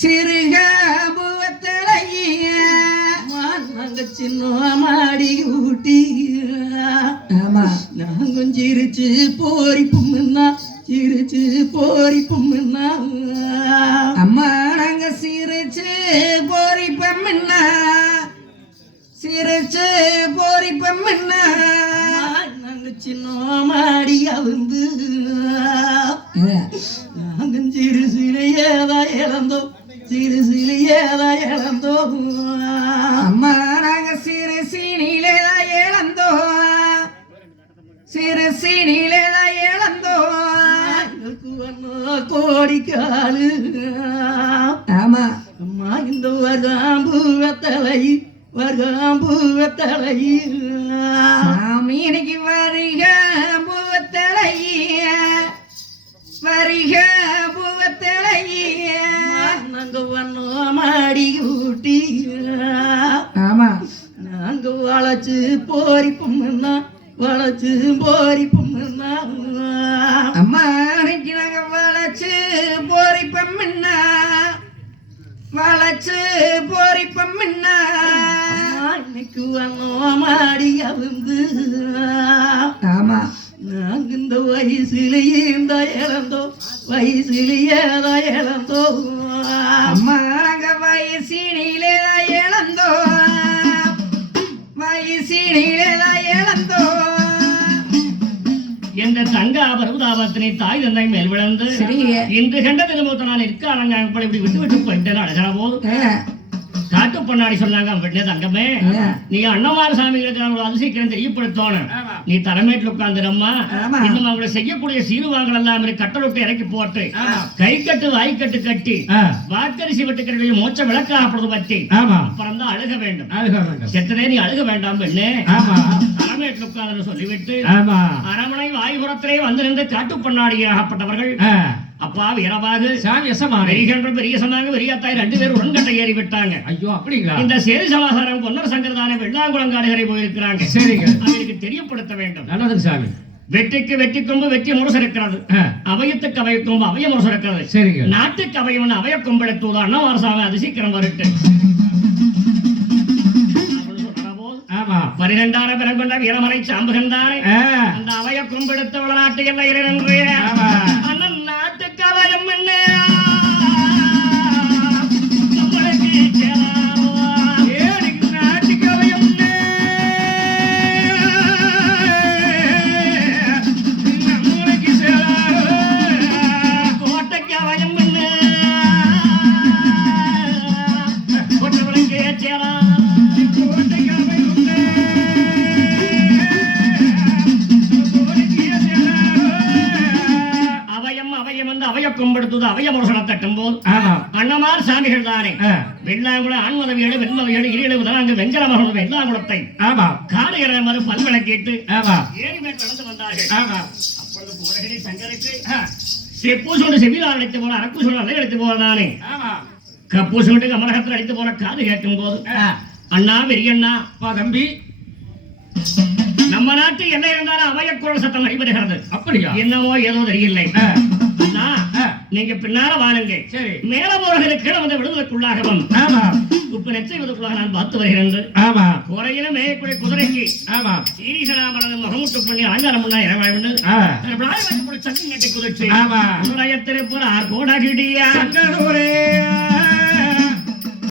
சிறுக புவத்தலைய நாங்க சின்ன மாடி ஊட்டி ஆமா நாங்க சிரிச்சு போரி பொம்முன்னா சிரிச்சு போரி பொம்முன்னா அம்மா நாங்க சிரிச்சு போரி பொம்முன்னா சிரிச்சு போரி பொம்முன்னா நாங்க சின்ன மாடியா வந்து நாங்க சிறு சிறியதா இழந்தோம் சிறு சிறியதா இழந்தோம் அம்மா நாங்க சிறு சீனிலேதா இழந்தோம் சிறு சீனிலேதா இழந்தோம் கோடிக்காலு ஆமா அம்மா இந்த வகாம்பு வெத்தலை வகாம்பு வெத்தலை மீனைக்கு வருக பூவத்தலை வருக பூவத்தலை நாங்க வண்ணோம் மாடி ஊட்டி ஆமா நாங்க வளைச்சு போரி பொம்முன்னா வளைச்சு போரி பொம்முன்னா அம்மா அன்னைக்கு நாங்க வளைச்சு போரி பொம்முன்னா வளைச்சு போரி பொம்முன்னா இன்னைக்கு வண்ணோம் மாடி அவுந்து ஆமா நாங்க இந்த வயசுலயே இந்த இழந்தோம் வயசுலயே தான் இழந்தோம் அம்மா நாங்க வயசினிலே தான் இழந்தோம் வயசினிலே தான் இழந்தோம் என்ற தங்க பருவதாபத்தினை தாய் தந்தை மேல் விழுந்து இன்று கண்ட திருமூத்த நான் இருக்க அலங்காங்க இப்படி விட்டு விட்டு போயிட்டு அழகிற போது காட்டு பொன்னாடி சொன்னாங்க தங்கமே நீ அண்ணமார சாமிகளுக்கு அவங்களை அதிசயிக்கிறேன் தெரியப்படுத்தோணும் நீ தலைமையில் உட்கார்ந்துடம்மா இன்னும் அவங்களை செய்யக்கூடிய சீருவாங்கள் எல்லாம் கட்டளொட்டு இறக்கி போட்டு கை கட்டு வாய்க்கட்டு கட்டி வாக்கரிசி வெட்டுக்கரையில் மோச்ச விளக்காகப்படுறது பற்றி அப்புறம் தான் அழுக வேண்டும் செத்ததே நீ அழுக வேண்டாம் பெண்ணு தலைமையில் உட்கார்ந்து சொல்லிவிட்டு அரமனை வாய்புறத்திலே வந்து நின்று காட்டு பொன்னாடியாகப்பட்டவர்கள் அப்பா வீரபாகு பெரிய சமாக பெரியாத்தாய் 2 பேரும் உடன்கட்டை ஏறி விட்டாங்க. ஐயோ அப்படிங்களா? இந்த சேரி சமாசாரம் பொன்னர் சங்கரதான வெள்ளாங்குளங்காடுகளை போயிருக்கிறாங்க. சரிங்க, அவருக்கு தெரியப்படுத்த வேண்டும். நல்லது சாமி. வெற்றிக்கு வெற்றி கொம்பு வெற்றி முரசு இருக்கிறது, அவையத்துக்கு அவைய கொம்பு அவைய முரசு இருக்கிறது. சரிங்க, நாட்டுக்கு அவையவன் அவைய கொம்பெடுத்தது அண்ணவாரசாமி அது சீக்கிரம் வரட்டு. 12 பிறகு கொண்ட வீரமலை சாம்புகந்தானே அந்த அவைய கொம்பெடுத்த நாட்டு எல்லை என்று அண்ணன் நாட்டுக்கு அவையம் என்ன நாட்டுக்கு அவையம் நம்மளுக்கு கோட்டைக்கு அவையம் என்ன கோட்டை சேரா கொம்பெடுத்தது அவைய முரசன தட்டும் போது அண்ணமார் சாமிகள் தானே வெள்ளாங்குள ஆண்மதவியேடு வெண்மதவியேடு இரு அங்கு வெங்கல மகன் வெள்ளாங்குளத்தை காடு இறமறு பல்வனை கேட்டு ஏறி மேல் கடந்து வந்தார்கள். அப்பொழுது புகழகிரி சங்கருக்கு செப்பூசோடு செவிலார் அழைத்து போன அரக்கூசோடு அலை அழைத்து போவதானே கப்பூசோடு கமரகத்தில் அழைத்து போன காது கேட்கும் போது அண்ணா பெரியண்ணா தம்பி நம்ம நாட்டு என்ன இருந்தாலும் அவைய குரல் சத்தம் அடிபடுகிறது. அப்படியா? என்னவோ ஏதோ தெரியலை. நீங்க பின்னால வாருங்க. சரி, மேல போறவர்களுக்கு கீழே வந்து விடுவதற்குள்ளாகவும் உப்பு நெச்சைவதற்குள்ளாக நான் பார்த்து வருகிறேன். ஆமா, குறையில மேயக்கூடிய குதிரைக்கு சீரிசனாமரது முகமுட்டு பண்ணி அலங்காரம் பண்ணா இறவாழ்ந்து சங்கம் கட்டி குதிச்சு திருப்பூர் 6 கோடாகிடியா